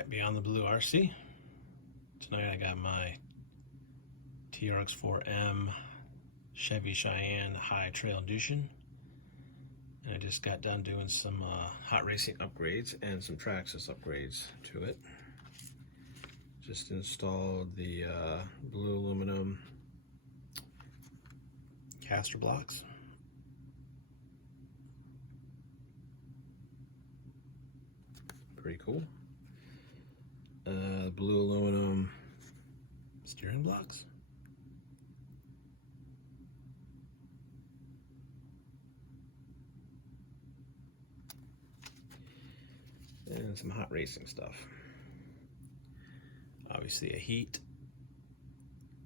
Alright, Beyond the Blue RC. Tonight I got my TRX4M Chevy Cheyenne High Trail Dushin. And I just got done doing some hot racing upgrades and some Traxxas upgrades to it. Just installed the blue aluminum caster blocks. Pretty cool. Blue aluminum steering blocks. And some hot racing stuff. Obviously a heat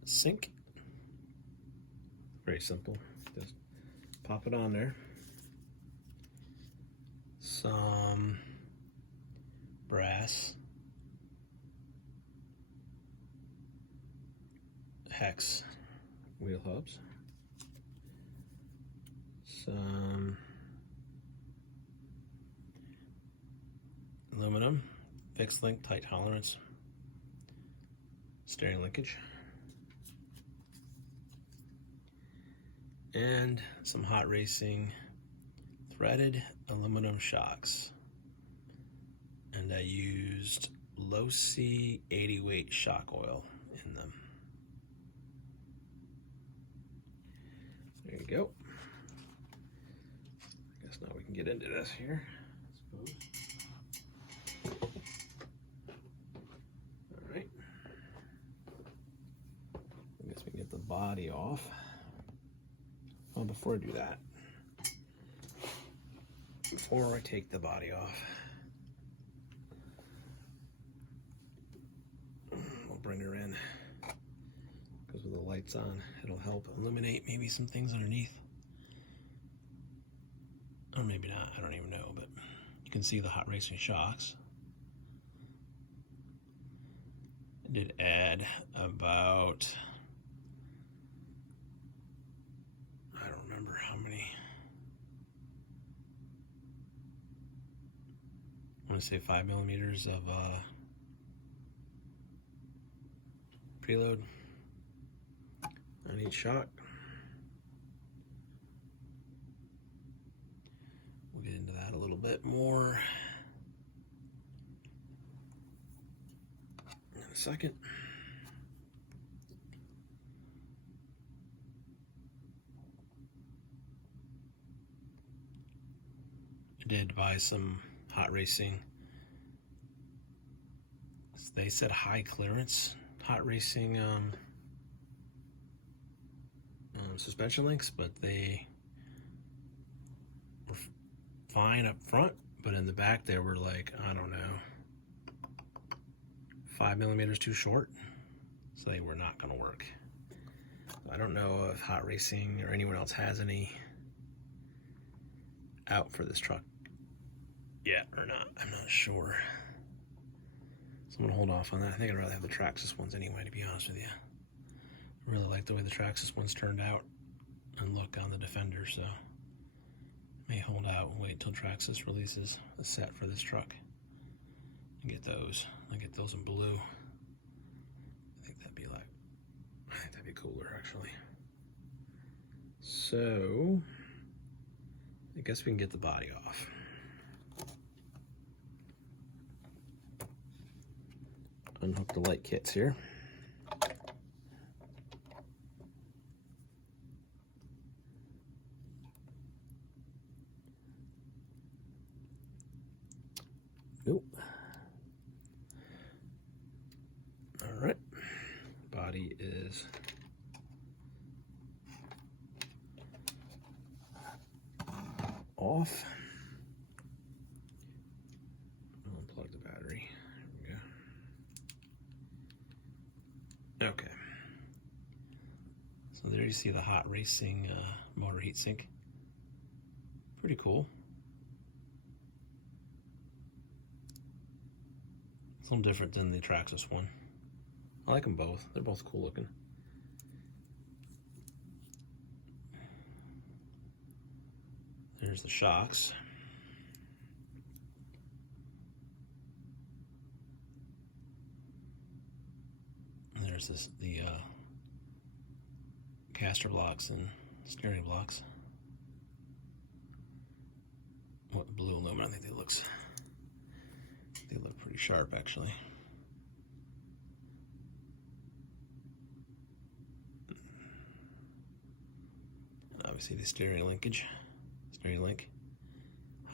sink. Very simple. Just pop it on there. Some brass hex wheel hubs, some aluminum fixed link tight tolerance steering linkage, and some hot racing threaded aluminum shocks. And I used Losi 80 weight shock oil in them. There you go. I guess now we can get into this here. Alright. I guess we can get the body off. Well, before I do that, before I take the body off, we'll bring her in, because with the lights on, it'll help illuminate maybe some things underneath. Or maybe not, I don't even know, but you can see the hot racing shocks. I did add about, I don't remember how many, I want to say 5 millimeters of preload on each shock. We'll get into that a little bit more in a second. I did buy some hot racing, they said high clearance hot racing suspension links, but they were fine up front, but in the back they were like, I don't know, 5 millimeters too short, so they were not going to work. I don't know if Hot Racing or anyone else has any out for this truck yet or not. I'm not sure. So I'm gonna hold off on that. I think I'd rather have the Traxxas ones anyway, to be honest with you. I really like the way the Traxxas ones turned out and look on the Defender, so I may hold out and wait till Traxxas releases a set for this truck and get those. I get those in blue. I think that'd be cooler actually. So I guess we can get the body off. Unhook the light kits here. Nope. All right. Body is off. Unplug the battery. There we go. Okay. So there you see the hot racing motor heatsink. Pretty cool. It's a little different than the Traxxas one. I like them both. They're both cool looking. There's the shocks. there's the caster blocks and steering blocks. What, blue aluminum? I think they look pretty sharp, actually. And obviously the steering link,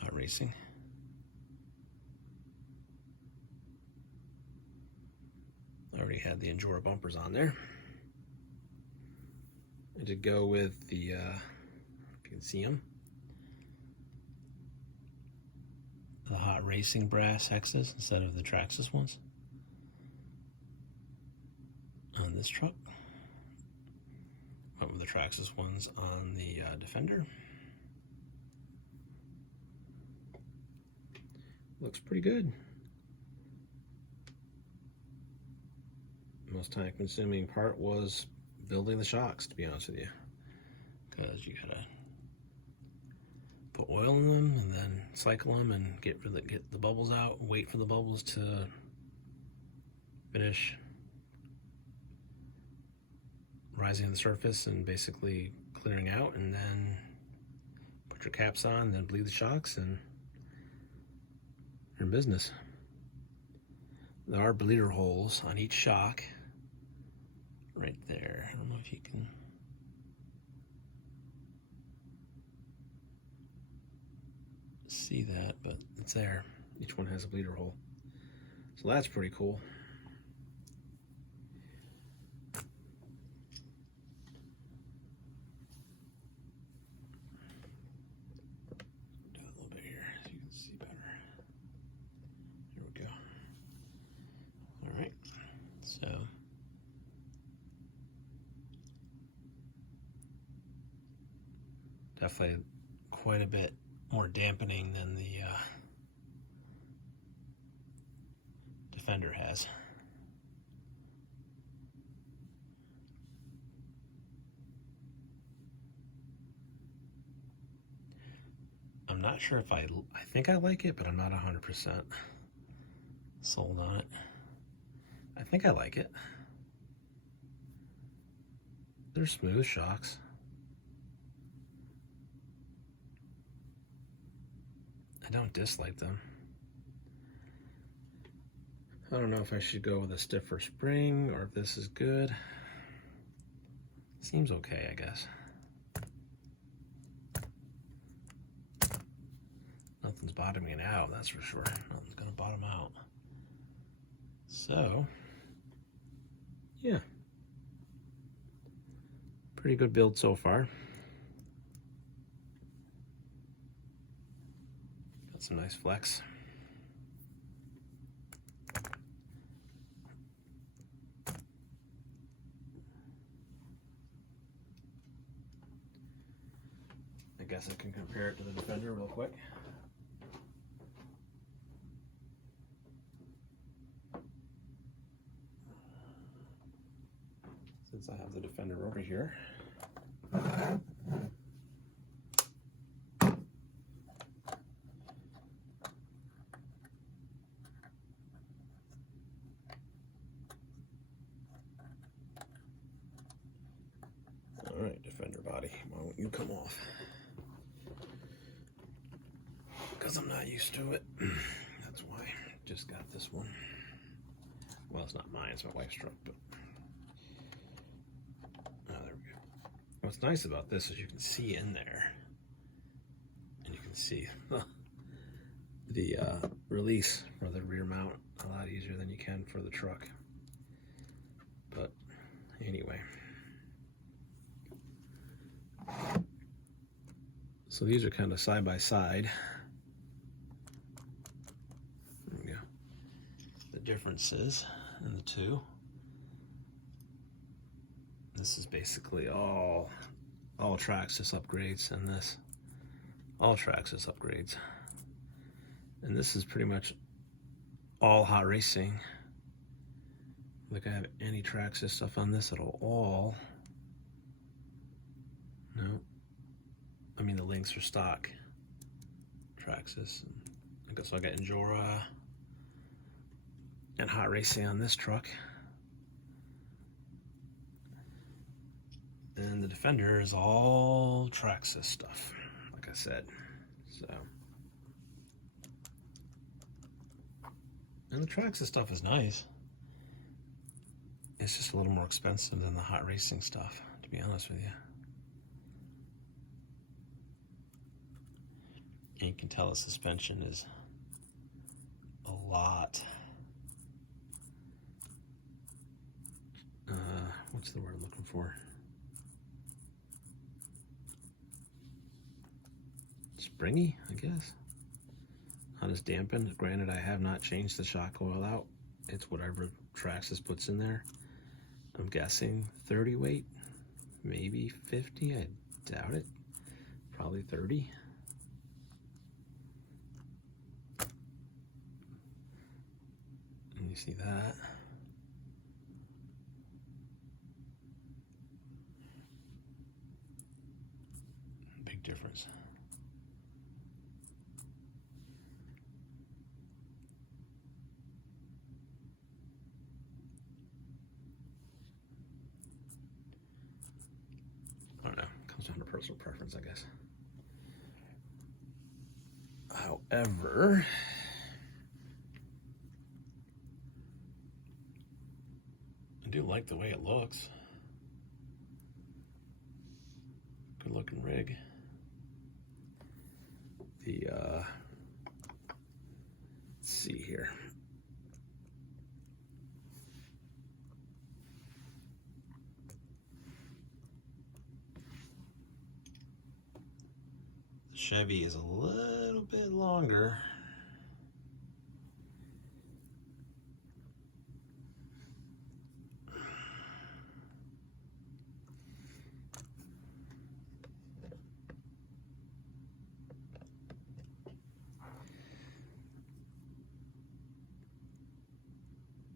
hot racing. I already had the Endura bumpers on there. And to go with the, if you can see them, the hot racing brass hexes instead of the Traxxas ones on this truck. Went with the Traxxas ones on the Defender. Looks pretty good. Most time consuming part was building the shocks, to be honest with you, because you gotta put oil in them and then cycle them and get the bubbles out, wait for the bubbles to finish rising to the surface and basically clearing out, and then put your caps on, then bleed the shocks, and you're in business. There are bleeder holes on each shock right there. I don't know if you can see that, but it's there. Each one has a bleeder hole. So that's pretty cool. Do a little bit here so you can see better. Here we go. All right. So definitely quite a bit more dampening than the Defender has. I'm not sure if I think I like it, but I'm not 100% sold on it. I think I like it. They're smooth shocks. I don't dislike them. I don't know if I should go with a stiffer spring or if this is good. Seems okay, I guess. Nothing's bottoming it out, that's for sure. Nothing's gonna bottom out. So, yeah. Pretty good build so far. Got some nice flex. I guess I can compare it to the Defender real quick. Since I have the Defender over here. All right, Defender body, why won't you come off? Because I'm not used to it. That's why. Just got this one. Well, it's not mine, it's my wife's truck, but oh, there we go. What's nice about this is you can see in there, and you can see the release for the rear mount a lot easier than you can for the truck. But anyway, so these are kind of side by side. There we go. The differences in the two. This is basically all Traxxas upgrades, and this all Traxxas upgrades. And this is pretty much all hot racing. Like I have any Traxxas stuff on this at all. No. I mean the links are stock Traxxas. I guess I'll get Endura and hot racing on this truck. And the Defender is all Traxxas stuff, like I said. So, and the Traxxas stuff is nice. It's just a little more expensive than the hot racing stuff, to be honest with you. And you can tell the suspension is a lot. What's the word I'm looking for? Springy, I guess. Not as dampened. Granted, I have not changed the shock oil out. It's whatever Traxxas puts in there. I'm guessing 30 weight, maybe 50. I doubt it. Probably 30. And you see that. Big difference. I don't know. Comes down to personal preference, I guess. However, I do like the way it looks. Good looking rig. Let's see here. The Chevy is a little bit longer.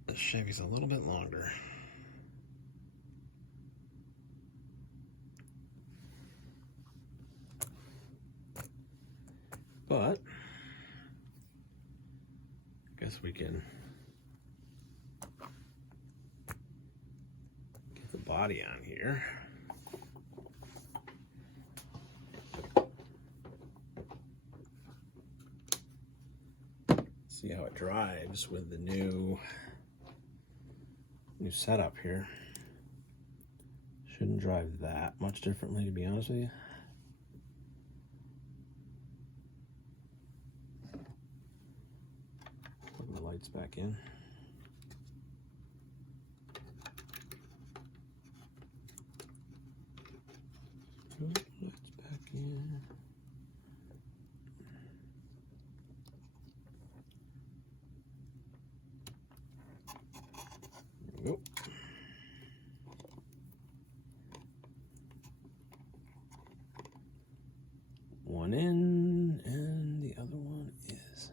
The Chevy's a little bit longer. But I guess we can get the body on here. See how it drives with the new setup here. Shouldn't drive that much differently, to be honest with you. Plug the lights back in. Lights back in. There we go. One in, and the other one is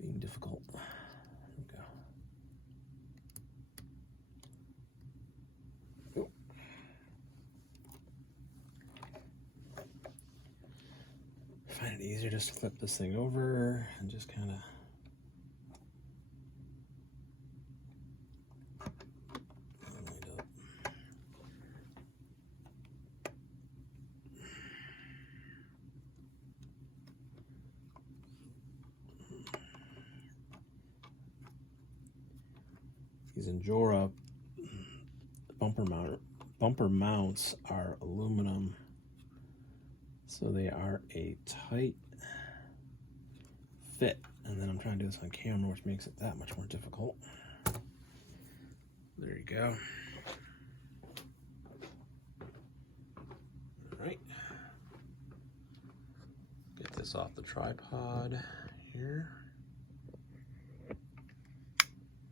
being difficult. There we go. Oh. I find it easier just to flip this thing over and just kind of these Endura bumper mounts are aluminum, so they are a tight fit. And then I'm trying to do this on camera, which makes it that much more difficult. There you go. All right. Get this off the tripod here.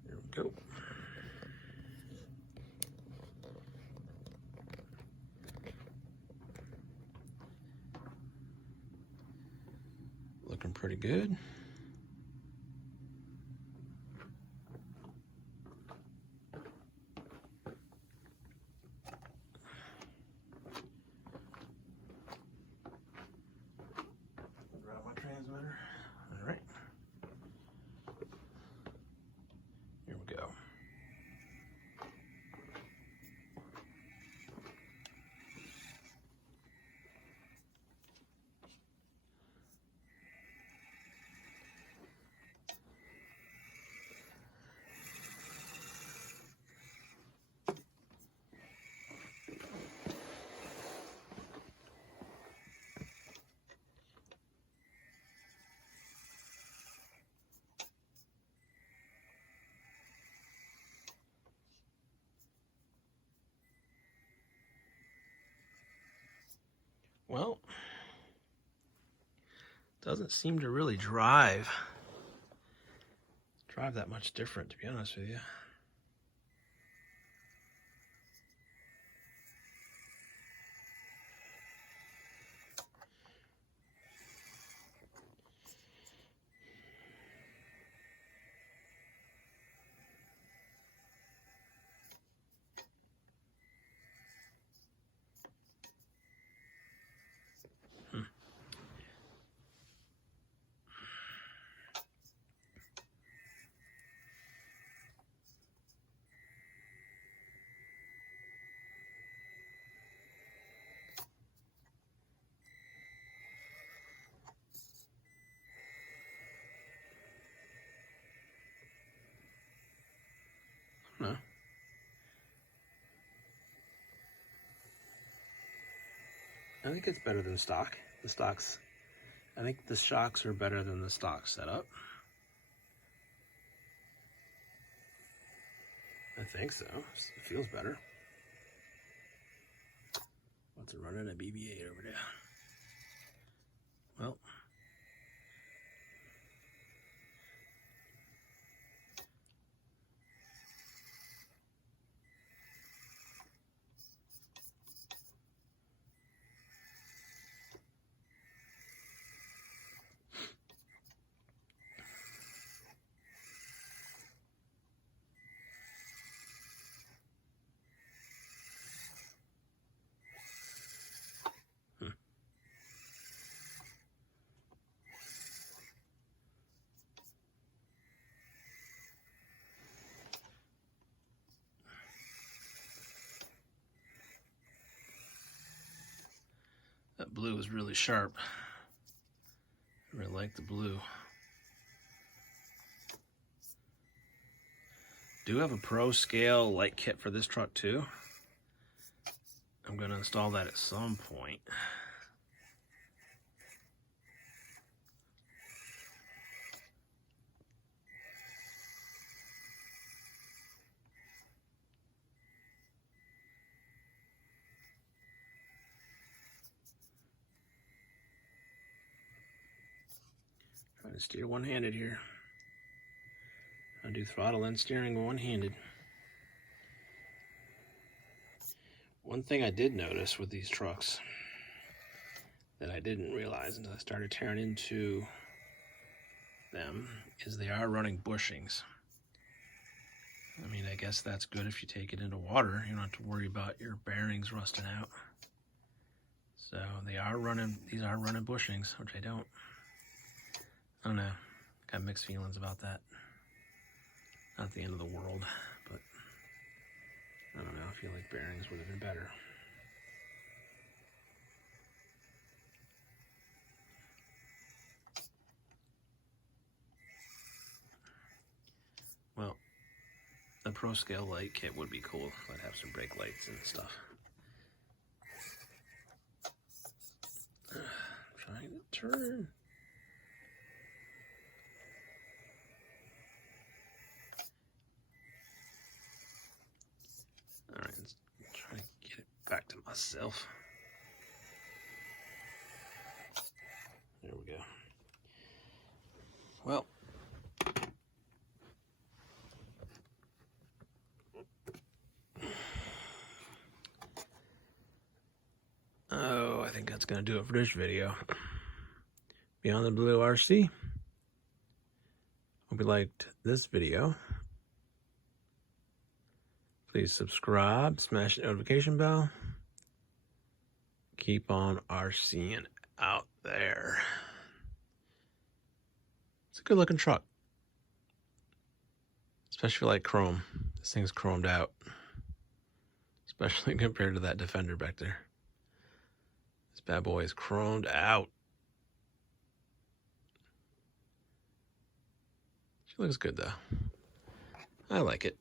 There we go. Looking pretty good. Grab my transmitter. All right. Well, doesn't seem to really drive that much different, to be honest with you. No. I think it's better than stock. I think the shocks are better than the stock setup. I think so. It feels better. What's it running a BB-8 over there? Well. That blue is really sharp. I really like the blue. Do have a pro scale light kit for this truck too. I'm going to install that at some point. Trying to steer one-handed here. I do throttle and steering one-handed. One thing I did notice with these trucks that I didn't realize until I started tearing into them is they are running bushings. I mean, I guess that's good if you take it into water. You don't have to worry about your bearings rusting out. So these are running bushings, which I don't know. Got mixed feelings about that. Not the end of the world, but I don't know. I feel like bearings would have been better. Well, the Pro Scale light kit would be cool. I'd have some brake lights and stuff. Trying to turn. All right, let's try to get it back to myself. There we go. Well, I think that's going to do it for this video. Beyond the Blue RC. Hope you liked this video. Please subscribe, smash the notification bell. Keep on RCing out there. It's a good looking truck. Especially if you like chrome. This thing's chromed out. Especially compared to that Defender back there. This bad boy is chromed out. She looks good though. I like it.